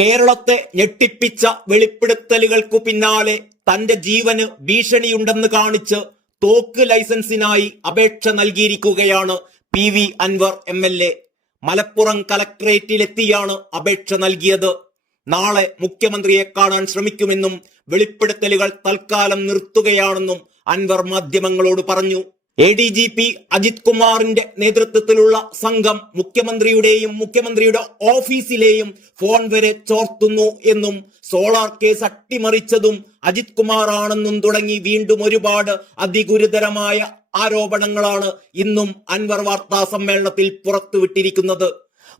കേരളത്തെ ഞെട്ടിപ്പിച്ച വെളിപ്പെടുത്തലുകൾക്കു പിന്നാലെ തന്റെ ജീവന് ഭീഷണിയുണ്ടെന്ന് കാണിച്ച് തോക്ക് ലൈസൻസിനായി അപേക്ഷ നൽകിയിരിക്കുകയാണ് PV അൻവർ MLA. മലപ്പുറം കലക്ട്രേറ്റിലെത്തിയാണ് അപേക്ഷ നൽകിയത്. നാളെ മുഖ്യമന്ത്രിയെ കാണാൻ ശ്രമിക്കുമെന്നും വെളിപ്പെടുത്തലുകൾ തൽക്കാലം നിർത്തുകയാണെന്നും അൻവർ മാധ്യമങ്ങളോട് പറഞ്ഞു. ADGP അജിത് കുമാറിന്റെ നേതൃത്വത്തിലുള്ള സംഘം മുഖ്യമന്ത്രിയുടെയും മുഖ്യമന്ത്രിയുടെ ഓഫീസിലെയും ഫോൺ വരെ ചോർത്തുന്നു എന്നും സോളാർ കേസ് അട്ടിമറിച്ചതും അജിത് കുമാർ ആണെന്നും തുടങ്ങി വീണ്ടും ഒരുപാട് അതിഗുരുതരമായ ആരോപണങ്ങളാണ് ഇന്നും അൻവർ വാർത്താ സമ്മേളനത്തിൽ പുറത്തുവിട്ടിരിക്കുന്നത്.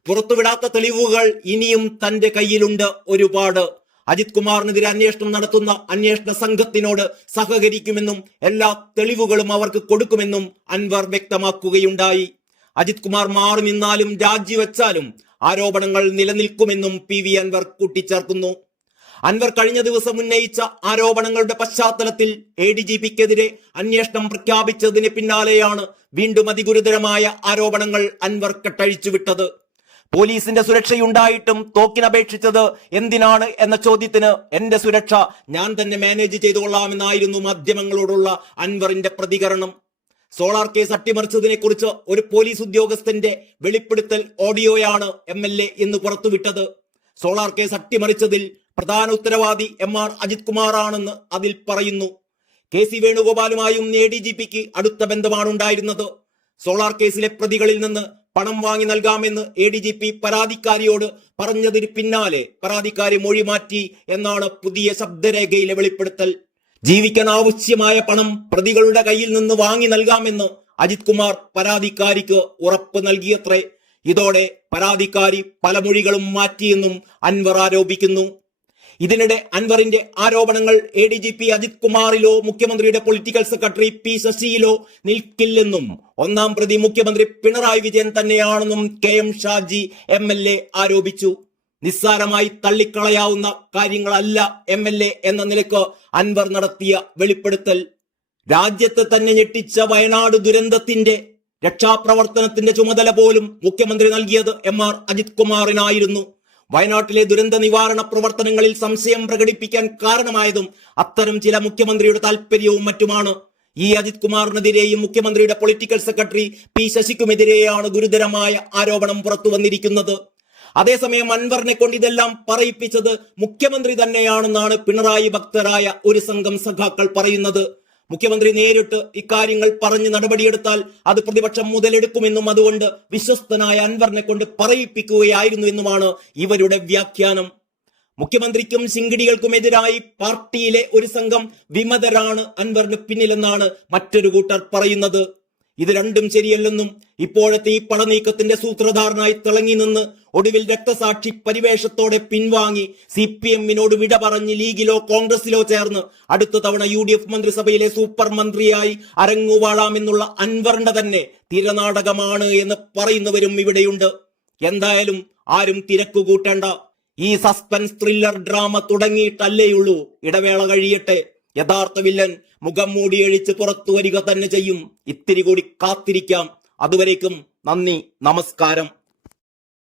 പുറത്തുവിടാത്ത തെളിവുകൾ ഇനിയും തന്റെ കയ്യിലുണ്ട് ഒരുപാട്. അജിത് കുമാറിനെതിരെ അന്വേഷണം നടത്തുന്ന അന്വേഷണ സംഘത്തിനോട് സഹകരിക്കുമെന്നും എല്ലാ തെളിവുകളും അവർക്ക് കൊടുക്കുമെന്നും അൻവർ വ്യക്തമാക്കുകയുണ്ടായി. അജിത് കുമാർ മാറി നിന്നാലും രാജിവെച്ചാലും ആരോപണങ്ങൾ നിലനിൽക്കുമെന്നും PV അൻവർ കൂട്ടിച്ചേർക്കുന്നു. അൻവർ കഴിഞ്ഞ ദിവസം ഉന്നയിച്ച ആരോപണങ്ങളുടെ പശ്ചാത്തലത്തിൽ ADGPക്കെതിരെ അന്വേഷണം പ്രഖ്യാപിച്ചതിന് പിന്നാലെയാണ് വീണ്ടും അതിഗുരുതരമായ ആരോപണങ്ങൾ അൻവർ കെട്ടഴിച്ചുവിട്ടത്. പോലീസിന്റെ സുരക്ഷയുണ്ടായിട്ടും തോക്കിനപേക്ഷിച്ചത് എന്തിനാണ് എന്ന ചോദ്യത്തിന് എന്റെ സുരക്ഷ ഞാൻ തന്നെ മാനേജ് ചെയ്തുകൊള്ളാമെന്നായിരുന്നു മാധ്യമങ്ങളോടുള്ള അൻവറിന്റെ പ്രതികരണം. സോളാർ കേസ് അട്ടിമറിച്ചതിനെ കുറിച്ച് ഒരു പോലീസ് ഉദ്യോഗസ്ഥന്റെ വെളിപ്പെടുത്തൽ ഓഡിയോയാണ് MLA എന്ന് പുറത്തുവിട്ടത്. സോളാർ കേസ് അട്ടിമറിച്ചതിൽ പ്രധാന ഉത്തരവാദി MR അജിത് കുമാർ ആണെന്ന് അതിൽ പറയുന്നു. KC വേണുഗോപാലുമായും ADGPക്ക് അടുത്ത ബന്ധമാണ് ഉണ്ടായിരുന്നത്. സോളാർ കേസിലെ പ്രതികളിൽ നിന്ന് പണം വാങ്ങി നൽകാമെന്ന് ADGP പരാതിക്കാരിയോട് പറഞ്ഞതിന് പിന്നാലെ പരാതിക്കാരി മൊഴി മാറ്റി എന്നാണ് പുതിയ ശബ്ദരേഖയിലെ വെളിപ്പെടുത്തൽ. ജീവിക്കാൻ ആവശ്യമായ പണം പ്രതികളുടെ കയ്യിൽ നിന്ന് വാങ്ങി നൽകാമെന്ന് അജിത് കുമാർ പരാതിക്കാരിക്ക് ഉറപ്പ് നൽകിയത്രേ. ഇതോടെ പരാതിക്കാരി പല മൊഴികളും മാറ്റിയെന്നും അൻവർ ആരോപിക്കുന്നു. ഇതിനിടെ അൻവറിന്റെ ആരോപണങ്ങൾ ADGP അജിത് കുമാറിലോ മുഖ്യമന്ത്രിയുടെ പൊളിറ്റിക്കൽ സെക്രട്ടറി P ശശിയിലോ നിൽക്കില്ലെന്നും ഒന്നാം പ്രതി മുഖ്യമന്ത്രി പിണറായി വിജയൻ തന്നെയാണെന്നും KM ഷാജി MLA ആരോപിച്ചു. നിസ്സാരമായി തള്ളിക്കളയാവുന്ന കാര്യങ്ങളല്ല MLA എന്ന നിലക്ക് അൻവർ നടത്തിയ വെളിപ്പെടുത്തൽ. രാജ്യത്തെ തന്നെ ഞെട്ടിച്ച വയനാട് ദുരന്തത്തിന്റെ രക്ഷാപ്രവർത്തനത്തിന്റെ ചുമതല പോലും മുഖ്യമന്ത്രി നൽകിയത് MR അജിത് കുമാറിനായിരുന്നു. വയനാട്ടിലെ ദുരന്ത നിവാരണ പ്രവർത്തനങ്ങളിൽ സംശയം പ്രകടിപ്പിക്കാൻ കാരണമായതും അത്തരം ചില മുഖ്യമന്ത്രിയുടെ താല്പര്യവും മറ്റുമാണ്. ഈ അജിത് കുമാറിനെതിരെയും മുഖ്യമന്ത്രിയുടെ പൊളിറ്റിക്കൽ സെക്രട്ടറി P ശശിക്കുമെതിരെയാണ് ഗുരുതരമായ ആരോപണം പുറത്തു വന്നിരിക്കുന്നത്. അതേസമയം അൻവറിനെ കൊണ്ട് ഇതെല്ലാം പറയിപ്പിച്ചത് മുഖ്യമന്ത്രി തന്നെയാണെന്നാണ് പിണറായി ഭക്തരായ ഒരു സംഘം സഖാക്കൾ പറയുന്നത്. മുഖ്യമന്ത്രി നേരിട്ട് ഇക്കാര്യങ്ങൾ പറഞ്ഞ് നടപടിയെടുത്താൽ അത് പ്രതിപക്ഷം മുതലെടുക്കുമെന്നും അതുകൊണ്ട് വിശ്വസ്തനായ അൻവറിനെ കൊണ്ട് പറയിപ്പിക്കുകയായിരുന്നു എന്നുമാണ് ഇവരുടെ വ്യാഖ്യാനം. മുഖ്യമന്ത്രിക്കും ശിങ്കിടികൾക്കുമെതിരായി പാർട്ടിയിലെ ഒരു സംഘം വിമതരാണ് അൻവറിന് പിന്നിലെന്നാണ് മറ്റൊരു കൂട്ടർ പറയുന്നത്. ഇത് രണ്ടും ശരിയല്ലെന്നും ഇപ്പോഴത്തെ ഈ പടനീക്കത്തിന്റെ സൂത്രധാരനായി തിളങ്ങി നിന്ന് ഒടുവിൽ രക്തസാക്ഷി പരിവേഷത്തോടെ പിൻവാങ്ങി CPM-നോട് വിട പറഞ്ഞ് ലീഗിലോ കോൺഗ്രസിലോ ചേർന്ന് അടുത്ത തവണ UDF മന്ത്രിസഭയിലെ സൂപ്പർ മന്ത്രിയായി അരങ്ങുവാളാമെന്നുള്ള അൻവറിന്റെ തന്നെ തിരനാടകമാണ് എന്ന് പറയുന്നവരും ഇവിടെയുണ്ട്. എന്തായാലും ആരും തിരക്കു കൂട്ടേണ്ട. ഈ സസ്പെൻസ് ത്രില്ലർ ഡ്രാമ തുടങ്ങിയിട്ടല്ലേയുള്ളൂ. ഇടവേള കഴിയട്ടെ. യഥാർത്ഥ വില്ലൻ മുഖം മൂടിയഴിച്ച് പുറത്തു വരിക തന്നെ ചെയ്യും. ഇത്തിരി കൂടി കാത്തിരിക്കാം. അതുവരേക്കും നന്ദി, നമസ്കാരം.